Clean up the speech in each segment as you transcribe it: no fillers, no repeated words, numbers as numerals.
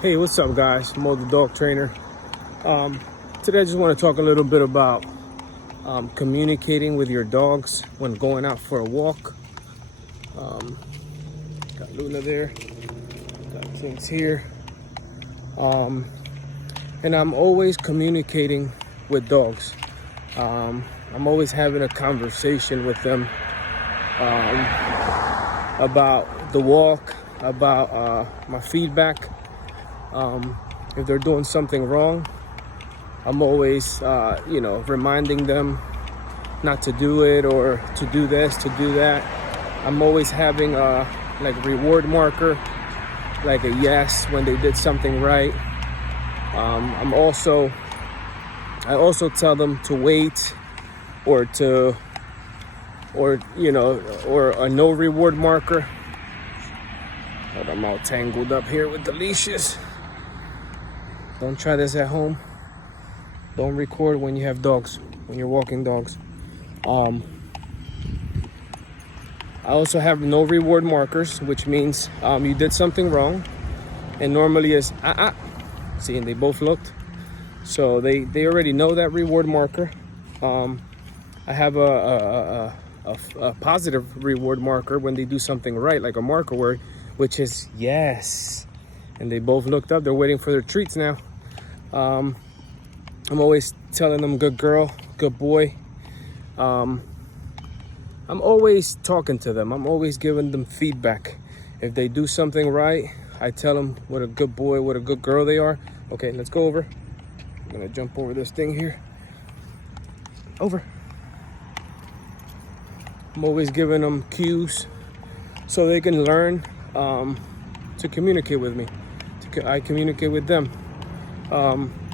Hey, what's up, guys? Mo the dog trainer. Today I just want to talk a little bit about communicating with your dogs when going out for a walk. Got Luna there, got Kings here. And I'm always communicating with dogs. I'm always having a conversation with them about the walk, about my feedback. If they're doing something wrong, I'm always, reminding them not to do it or to do this, to do that. I'm always having a reward marker, like a yes when they did something right. I also tell them to wait, or a no reward marker. But I'm all tangled up here with the leashes. Don't try this at home. Don't record when you have dogs, when you're walking dogs. I also have no reward markers, which means you did something wrong, and normally is See, and they both looked, so they already know that reward marker. I have a positive reward marker when they do something right, like a marker word, which is yes. And they both looked up. They're waiting for their treats now. I'm always telling them good girl, good boy. I'm always talking to them. I'm always giving them feedback. If they do something right, I tell them what a good boy, what a good girl they are. Okay, let's go over. I'm gonna jump over this thing here. Over. I'm always giving them cues so they can learn to communicate with me. I communicate with them.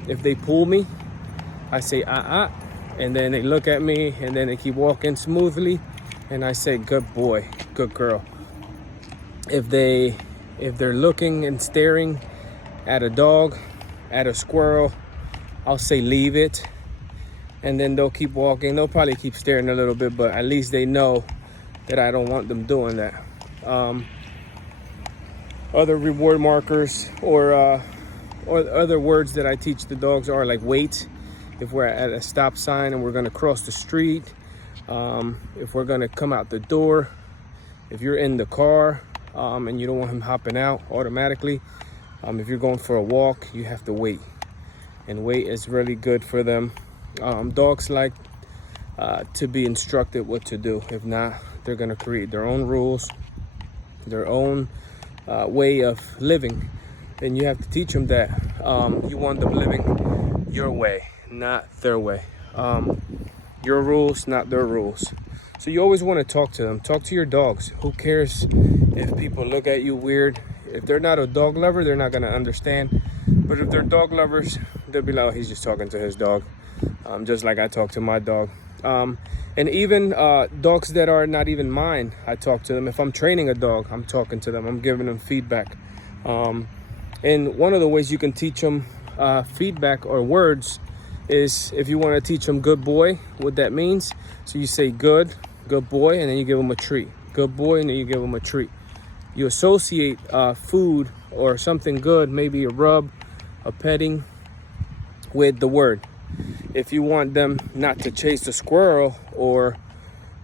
If they pull me, I say and then they look at me, and then they keep walking smoothly, and I say good boy, good girl. If they're looking and staring at a dog, at a squirrel, I'll say leave it, and then they'll keep walking. They'll probably keep staring a little bit, but at least they know that I don't want them doing that. Other reward markers or other words that I teach the dogs are like wait. If we're at a stop sign and we're gonna cross the street, if we're gonna come out the door, if you're in the car and you don't want him hopping out automatically, if you're going for a walk, you have to wait. And wait is really good for them. Dogs like to be instructed what to do. If not, they're gonna create their own rules, their own way of living, and you have to teach them that you want them living your way, not their way. Your rules, not their rules. So you always want to talk to them. Talk to your dogs. Who cares if people look at you weird? If they're not a dog lover, they're not going to understand. But if they're dog lovers, they'll be like, oh, he's just talking to his dog, just like I talk to my dog. And even dogs that are not even mine, I talk to them. If I'm training a dog, I'm talking to them. I'm giving them feedback. And one of the ways you can teach them feedback or words is if you want to teach them good boy, what that means. So you say good boy, and then you give them a treat. Good boy, and then you give them a treat. You associate food or something good, maybe a rub, a petting, with the word. If you want them not to chase the squirrel or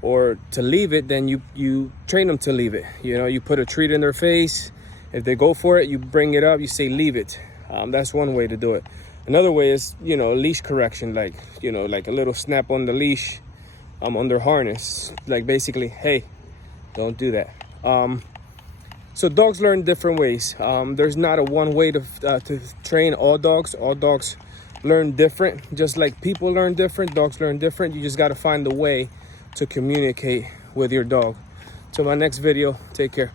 to leave it, then you train them to leave it. You put a treat in their face. If they go for it, you bring it up, you say leave it. That's one way to do it. Another way is, leash correction, like a little snap on the leash, on their harness. Like basically, hey, don't do that. So dogs learn different ways. There's not a one way to train all dogs. All dogs learn different. Just like people learn different, dogs learn different. You just got to find the way to communicate with your dog. Till my next video, take care.